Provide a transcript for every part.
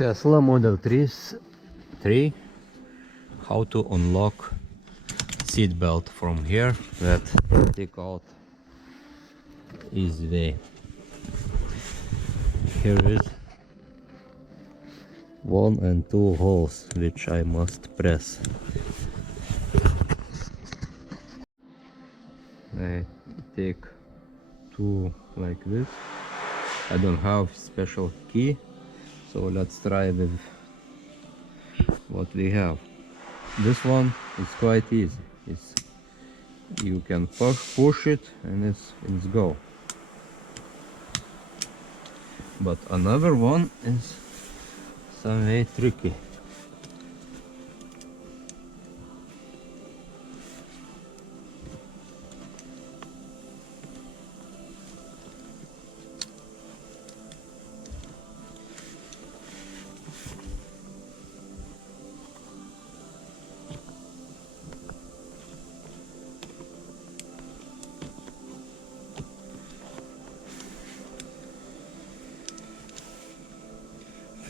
Tesla Model 3, how to unlock seat belt from here, that take out easy way. Here is 1 and 2 holes which I must press. I take 2 like this. I don't have special key, so let's try with what we have. This one is quite easy. You can push it and it's go. But another one is some way tricky.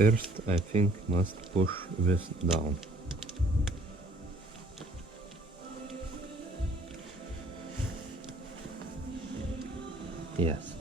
First, I think must push this down. Yes.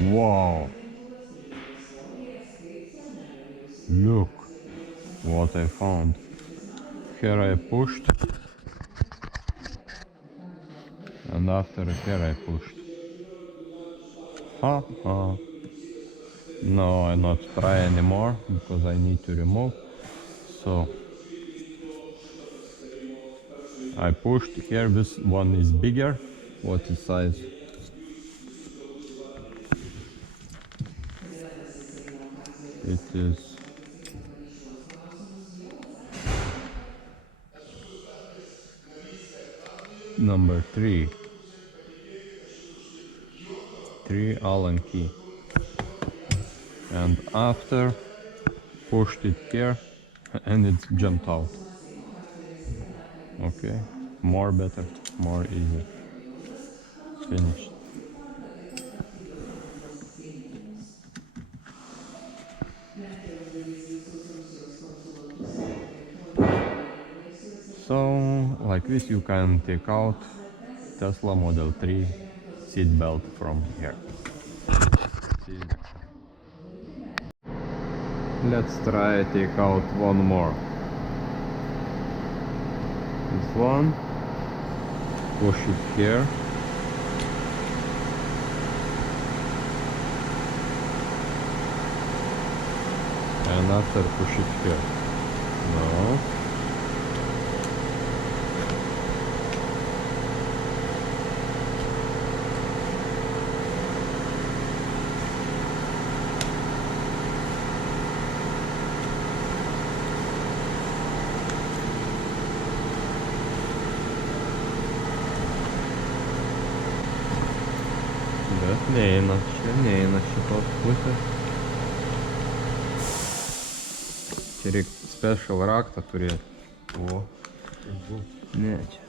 Wow! Look what I found. Here I pushed, and after here I pushed. Ha ha. No, I not try anymore because I need to remove. So I pushed here. This one is bigger. What is size? It is number 3 Allen key, and after pushed it here and it jumped out. Okay, more better, more easy. Finished. So like this you can take out Tesla Model 3 seat belt from here. See. Let's try take out one more. This one, push it here. And after push it here. No. Bet neina, čia neina šitos pusės. Čia reikia special raktą turėti. O. Ne, čia.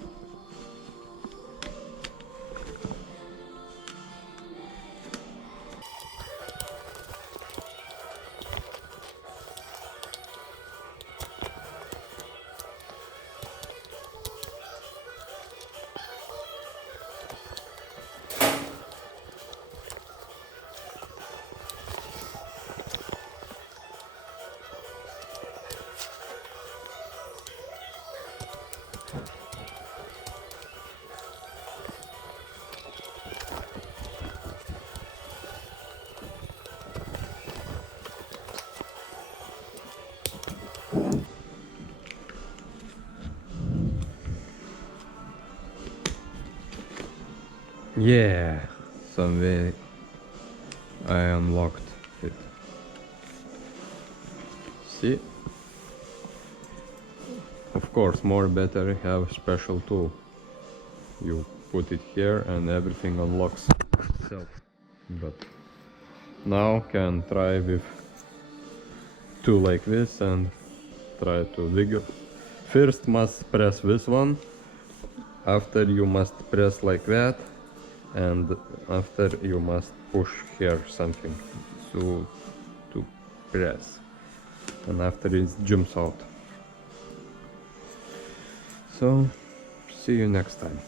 Yeah, some way I unlocked it. See? Of course, more better have special tool. You put it here and everything unlocks itself. But now can try with two like this and try to dig it. First must press this one, after you must press like that, and after you must push here something to press, and after it jumps out. So see you next time.